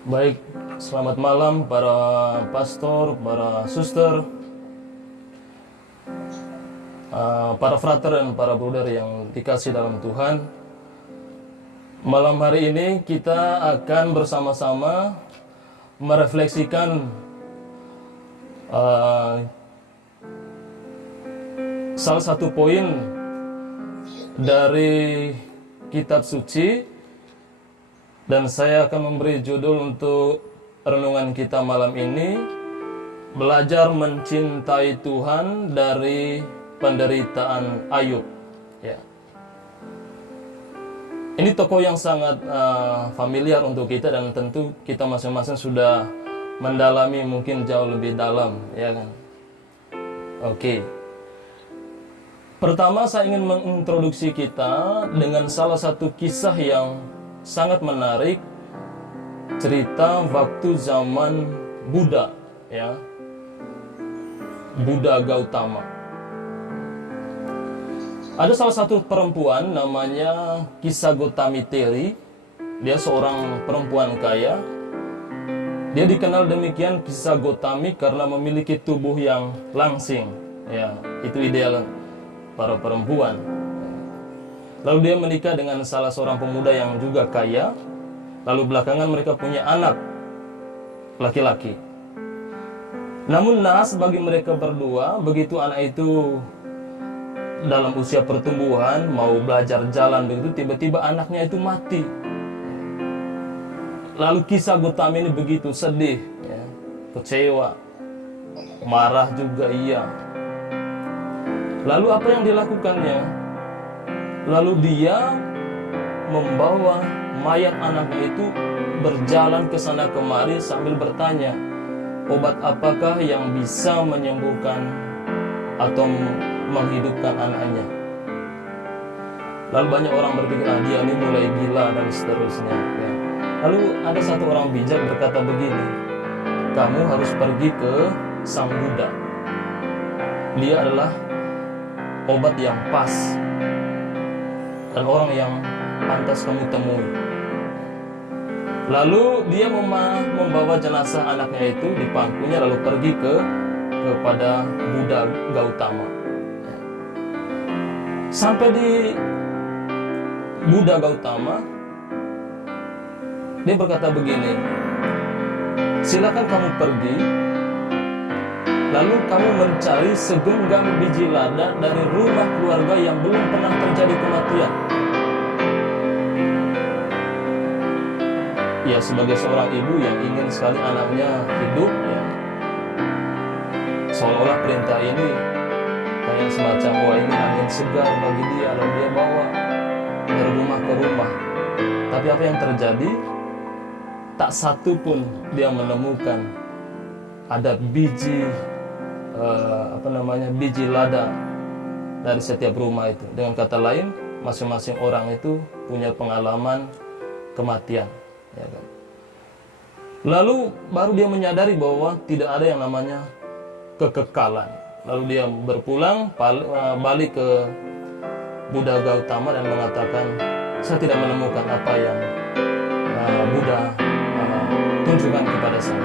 Baik, selamat malam para pastor, para suster, para frater dan para bruder yang dikasih dalam Tuhan. Malam hari ini kita akan bersama-sama merefleksikan salah satu poin dari kitab suci. Dan saya akan memberi judul untuk renungan kita malam ini, belajar mencintai Tuhan dari penderitaan Ayub. Ya. Ini tokoh yang sangat familiar untuk kita dan tentu kita masing-masing sudah mendalami mungkin jauh lebih dalam, ya kan? Oke. Pertama saya ingin mengintroduksi kita dengan salah satu kisah yang sangat menarik, cerita waktu zaman Buddha, ya, Buddha Gautama. Ada salah satu perempuan namanya Kisah Gotami Teri. Dia seorang perempuan kaya. Dia dikenal demikian Kisah Gotami karena memiliki tubuh yang langsing, ya, itu ideal para perempuan. Lalu dia menikah dengan salah seorang pemuda yang juga kaya. Lalu belakangan mereka punya anak laki-laki. Namun naas bagi mereka berdua, begitu anak itu dalam usia pertumbuhan, mau belajar jalan begitu, tiba-tiba anaknya itu mati. Lalu Kisah Gotami ini begitu sedih, ya, kecewa, marah juga iya. Lalu apa yang dilakukannya? Lalu dia membawa mayat anaknya itu berjalan ke sana kemari sambil bertanya, obat apakah yang bisa menyembuhkan atau menghidupkan anaknya? Lalu banyak orang berpikir, dia ini mulai gila dan seterusnya, ya. Lalu ada satu orang bijak berkata begini, kamu harus pergi ke Sang Buddha. Dia adalah obat yang pas dan orang yang pantas kamu temui. Lalu dia membawa jenazah anaknya itu di pangkunya, lalu pergi kepada Buddha Gautama. Sampai di Buddha Gautama, dia berkata begini, silakan kamu pergi, lalu kamu mencari segenggam biji lada dari rumah keluarga yang belum pernah terjadi kematian. Ya, sebagai seorang ibu yang ingin sekali anaknya hidup, ya, seolah-olah perintah ini kayak semacam, wah ini angin segar bagi dia, lalu dia bawa dari rumah ke rumah. Tapi apa yang terjadi? Tak satu pun dia menemukan ada biji biji lada dari setiap rumah itu. Dengan kata lain, masing-masing orang itu punya pengalaman kematian, ya kan? Lalu baru dia menyadari bahwa tidak ada yang namanya kekekalan. Lalu dia berpulang, balik ke Buddha Gautama dan mengatakan, saya tidak menemukan apa yang Buddha tunjukkan kepada saya.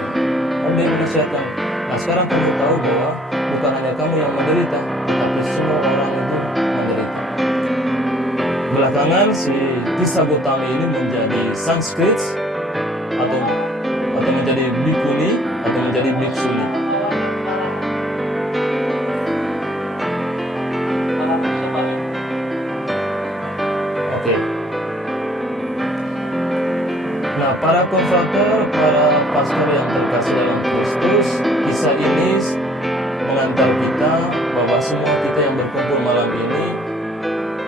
Lalu dia menasihatkan, nah sekarang kamu tahu bahwa bukan hanya kamu yang menderita, tapi semua orang itu menderita. Belakangan si Kisah Gotami ini menjadi Sanskrit atau menjadi bikuni atau menjadi biksuni. Oke. Nah, para konfrater, para pastor yang terkasih dalam Kristus, kisah ini mengantar kita bahwa semua kita yang berkumpul malam ini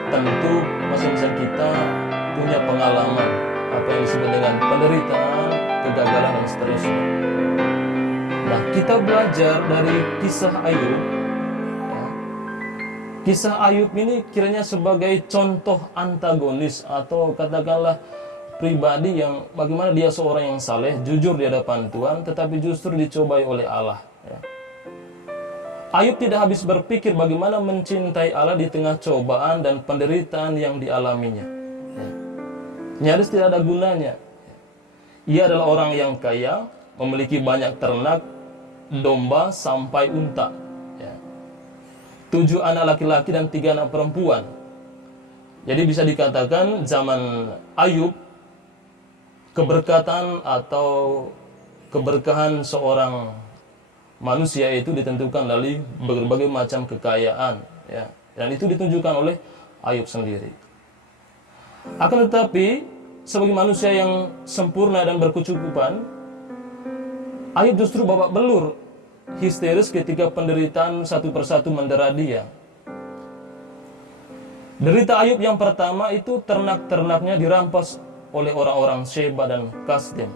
tentu masing-masing kita punya pengalaman apa yang disebut dengan penderitaan, kegagalan dan seterusnya. Nah, kita belajar dari kisah Ayub, ya. Kisah Ayub ini kiranya sebagai contoh antagonis atau katakanlah pribadi yang bagaimana dia seorang yang saleh, jujur di hadapan Tuhan, tetapi justru dicobai oleh Allah, ya. Ayub tidak habis berpikir bagaimana mencintai Allah di tengah cobaan dan penderitaan yang dialaminya, ya. Nyaris tidak ada gunanya. Ia adalah orang yang kaya, memiliki banyak ternak, domba sampai unta. Ya. 7 anak laki-laki dan 3 anak perempuan. Jadi bisa dikatakan zaman Ayub, keberkatan atau keberkahan seorang manusia itu ditentukan dari berbagai macam kekayaan, ya. Dan itu ditunjukkan oleh Ayub sendiri. Akan tetapi sebagai manusia yang sempurna dan berkecukupan, Ayub justru babak belur, histeris ketika penderitaan satu persatu mendera dia. Derita Ayub yang pertama itu ternak-ternaknya dirampas oleh orang-orang Sheba dan Kasdim.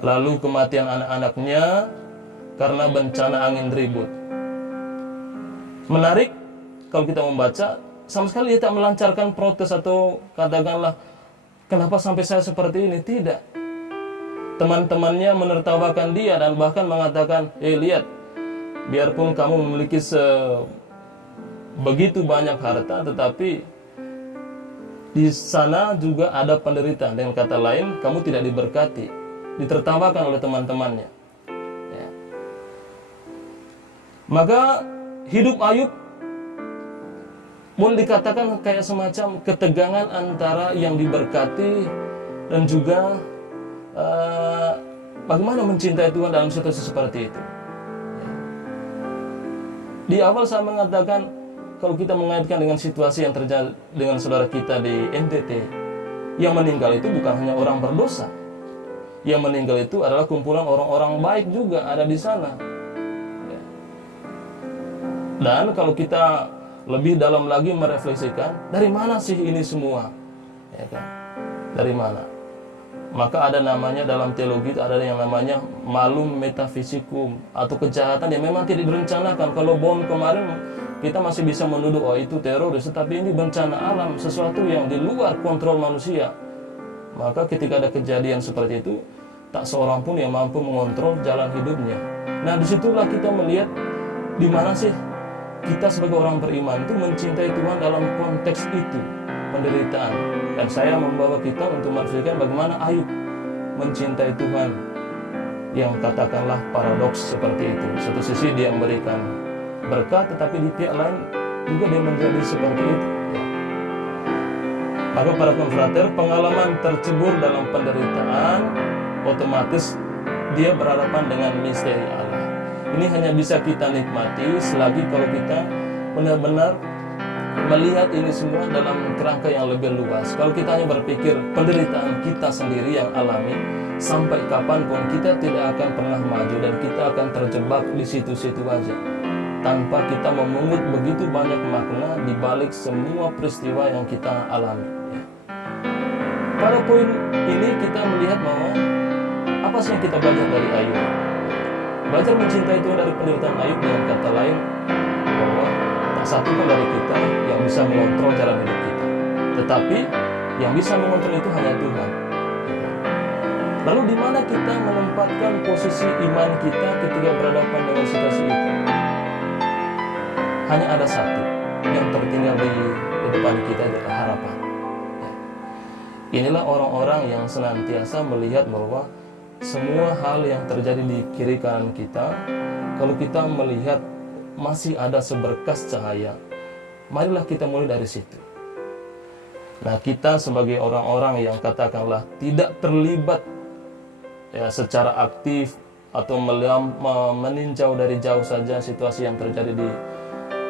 Lalu kematian anak-anaknya karena bencana angin ribut. Menarik kalau kita membaca, sama sekali dia tak melancarkan protes atau katakanlah, kenapa sampai saya seperti ini? Tidak. Teman-temannya menertawakan dia dan bahkan mengatakan, lihat, biarpun kamu memiliki begitu banyak harta, tetapi di sana juga ada penderitaan. Dengan kata lain, kamu tidak diberkati. Ditertawakan oleh teman-temannya. Ya. Maka hidup Ayub boleh dikatakan kayak semacam ketegangan antara yang diberkati dan juga bagaimana mencintai Tuhan dalam situasi seperti itu. Ya. Di awal saya mengatakan, kalau kita mengaitkan dengan situasi yang terjadi dengan saudara kita di NTT, yang meninggal itu bukan hanya orang berdosa. Yang meninggal itu adalah kumpulan orang-orang baik juga ada di sana. Ya. Dan kalau kita lebih dalam lagi merefleksikan, dari mana sih ini semua? Ya kan? Dari mana? Maka ada namanya dalam teologi, ada yang namanya malum metafisikum, atau kejahatan yang memang tidak direncanakan. Kalau bom kemarin, kita masih bisa menuduh, oh itu teroris, tetapi ini bencana alam, sesuatu yang di luar kontrol manusia. Maka ketika ada kejadian seperti itu, tak seorang pun yang mampu mengontrol jalan hidupnya. Nah, disitulah kita melihat di mana sih kita sebagai orang beriman itu mencintai Tuhan dalam konteks itu, penderitaan. Dan saya membawa kita untuk merefleksikan bagaimana Ayub mencintai Tuhan, yang katakanlah paradoks seperti itu. Satu sisi dia memberikan berkat, tetapi di pihak lain juga dia menjadi seperti itu. Ya. Maka para konfrater, pengalaman tercebur dalam penderitaan, otomatis dia berhadapan dengan misteri Allah. Ini hanya bisa kita nikmati selagi kalau kita benar-benar melihat ini semua dalam kerangka yang lebih luas. Kalau kita hanya berpikir penderitaan kita sendiri yang alami, sampai kapanpun kita tidak akan pernah maju dan kita akan terjebak di situ-situ aja, tanpa kita memungut begitu banyak makna di balik semua peristiwa yang kita alami. Ya. Pada poin ini kita melihat bahwa apa sih yang kita belajar dari Ayub? Belajar mencintai Tuhan dari penderitaan Ayub, dengan kata lain bahwa tak satu pun dari kita yang bisa mengontrol jalan hidup kita, tetapi yang bisa mengontrol itu hanya Tuhan. Lalu di mana kita menempatkan posisi iman kita ketika berhadapan dengan situasi itu? Hanya ada satu yang tertinggal di depan kita, adalah harapan. Inilah orang-orang yang senantiasa melihat bahwa semua hal yang terjadi di kiri kanan kita, kalau kita melihat masih ada seberkas cahaya, marilah kita mulai dari situ. Nah, kita sebagai orang-orang yang katakanlah tidak terlibat ya secara aktif atau meninjau dari jauh saja situasi yang terjadi di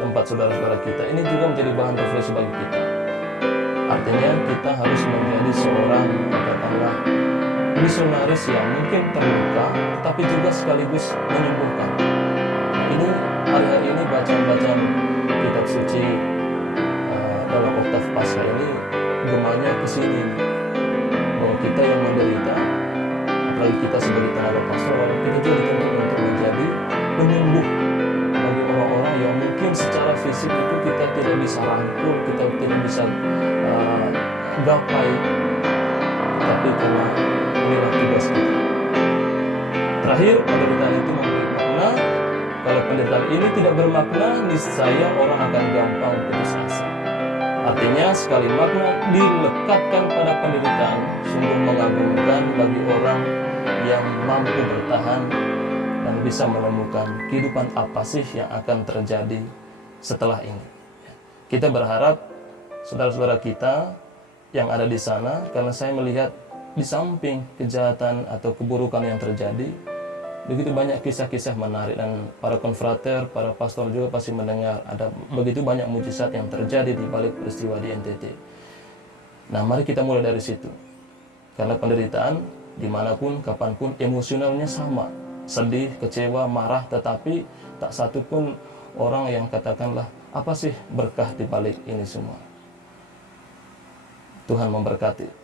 tempat saudara-saudara kita, ini juga menjadi bahan refleksi bagi kita. Artinya kita harus menjadi seorang katakanlah misionaris yang mungkin terluka, tapi juga sekaligus menyembuhkan. Ini hari-hari ini bacaan-bacaan kitab suci dalam oktav Paskah ini gemanya ke sini, bahwa kita yang menderita, apalagi kita sebagai tenaga pastoral, kita juga dituntut untuk menjadi penyembuh bagi orang-orang yang mungkin secara fisik itu kita tidak bisa rangkul, kita tidak bisa gapai, tapi karena inilah tugas kita. Terakhir, penderitaan itu memberi makna. Kalau penderitaan ini tidak bermakna, niscaya orang akan gampang putus asa. Artinya sekali makna dilekatkan pada penderitaan sungguh mengagumkan bagi orang yang mampu bertahan dan bisa menemukan kehidupan apa sih yang akan terjadi setelah ini. Kita berharap saudara-saudara kita yang ada di sana, karena saya melihat di samping kejahatan atau keburukan yang terjadi, begitu banyak kisah-kisah menarik, dan para konfrater, para pastor juga pasti mendengar ada begitu banyak mujizat yang terjadi di balik peristiwa di NTT. Nah, mari kita mulai dari situ. Karena penderitaan dimanapun, kapanpun, emosionalnya sama. Sedih, kecewa, marah, tetapi tak satu pun orang yang katakanlah, apa sih berkah di balik ini semua. Tuhan memberkati.